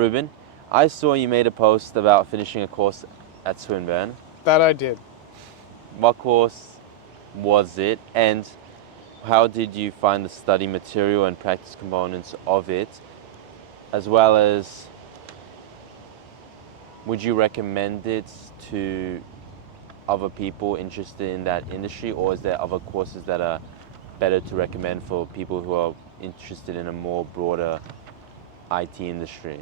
Reuben, I saw you made a post about finishing a course at Swinburne. That I did. What course was it, and how did you find the study material and practice components of it, as well as would you recommend it to other people interested in that industry, or is there other courses that are better to recommend for people who are interested in a more broader IT industry?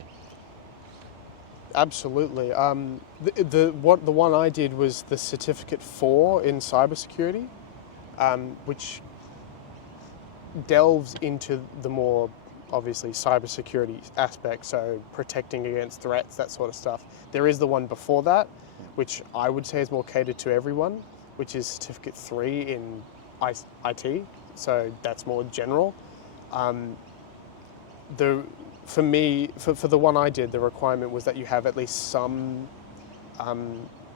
Absolutely. The one I did was the Cert IV in cybersecurity, which delves into the more obviously cybersecurity aspect, so protecting against threats, that sort of stuff. There is the one before that, which I would say is more catered to everyone, which is Certificate 3 in IT, so that's more general. For me, for the one I did, the requirement was that you have at least some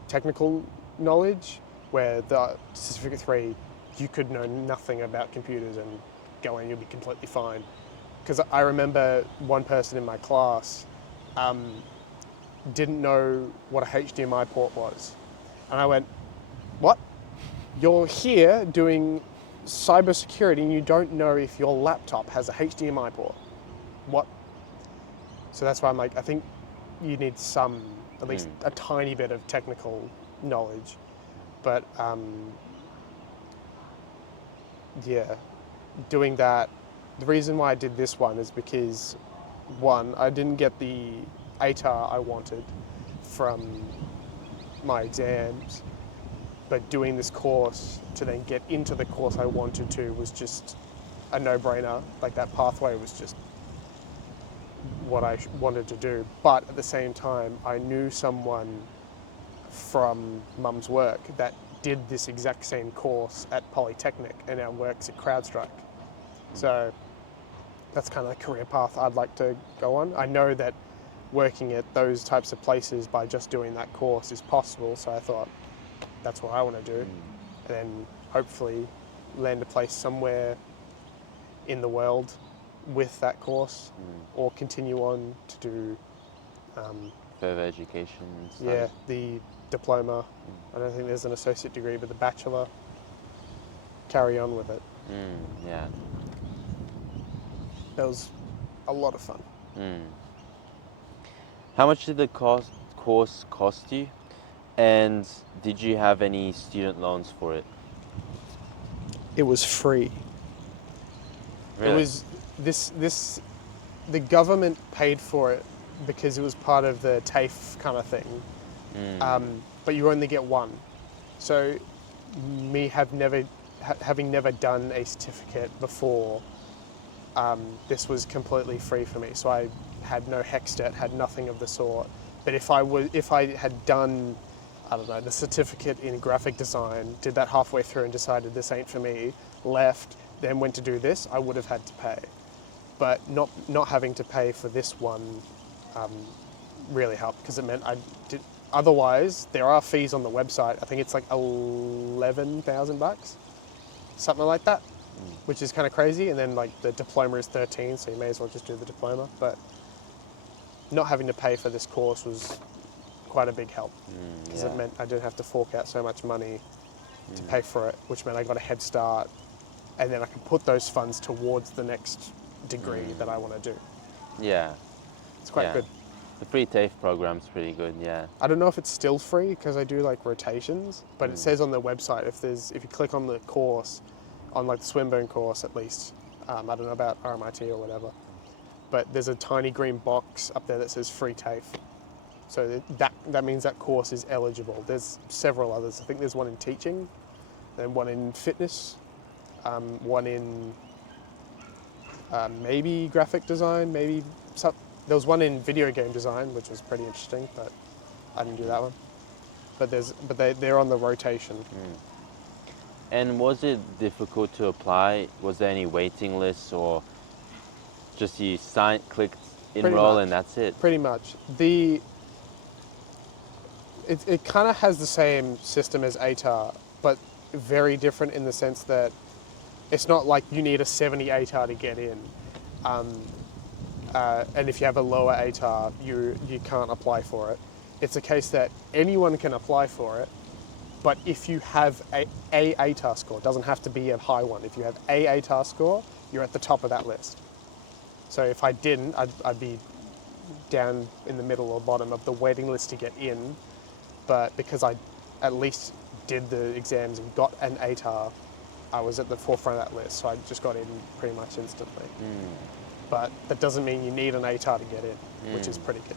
technical knowledge, where the Certificate 3, you could know nothing about computers and go in, you'll be completely fine. Because I remember one person in my class didn't know what a HDMI port was. And I went, what? You're here doing cybersecurity and you don't know if your laptop has a HDMI port. What? So that's why I'm like, I think you need some, at least a tiny bit of technical knowledge. But yeah, doing that, the reason why I did this one is because, one, I didn't get the ATAR I wanted from my exams, but doing this course to then get into the course I wanted to was just a no-brainer. Like, that pathway was just what I wanted to do. But at the same time, I knew someone from Mum's work that did this exact same course at Polytechnic and now works at CrowdStrike. So that's kind of the career path I'd like to go on. I know that working at those types of places by just doing that course is possible, so I thought that's what I want to do. And then hopefully land a place somewhere in the world with that course, or continue on to do Further education and stuff? Yeah, the diploma. I don't think there's an associate degree, but the bachelor, carry on with it. Yeah. That was a lot of fun. How much did the course cost you, and did you have any student loans for it? It was free. Really? It was the government paid for it because it was part of the TAFE kind of thing. But you only get one. So me having never done a certificate before, this was completely free for me. So I had no HECS debt, had nothing of the sort. But if I had done, I don't know, the certificate in graphic design, did that halfway through and decided this ain't for me, left, then went to do this, I would have had to pay. But not having to pay for this one really helped, because it meant I did. Otherwise, there are fees on the website. I think it's like $11,000, something like that, which is kind of crazy. And then like the diploma is 13, so you may as well just do the diploma. But not having to pay for this course was quite a big help, because it meant I didn't have to fork out so much money to pay for it, which meant I got a head start, and then I could put those funds towards the next degree that I want to do. Yeah. It's quite good. The free TAFE program's pretty good, yeah. I don't know if it's still free because I do like rotations, but it says on the website if you click on the course, on like the Swinburne course at least, I don't know about RMIT or whatever, but there's a tiny green box up there that says free TAFE. So that means that course is eligible. There's several others. I think there's one in teaching, then one in fitness, one in maybe graphic design, maybe there was one in video game design, which was pretty interesting, but I didn't do that one. But they're on the rotation. And was it difficult to apply? Was there any waiting lists, or just you clicked enroll and that's it? Pretty much. It kind of has the same system as ATAR, but very different in the sense that it's not like you need a 70 ATAR to get in. and if you have a lower ATAR, you can't apply for it. It's a case that anyone can apply for it, but if you have a ATAR score, it doesn't have to be a high one. If you have a ATAR score, you're at the top of that list. So if I didn't, I'd be down in the middle or bottom of the waiting list to get in, but because I at least did the exams and got an ATAR, I was at the forefront of that list, so I just got in pretty much instantly. But that doesn't mean you need an ATAR to get in, which is pretty good.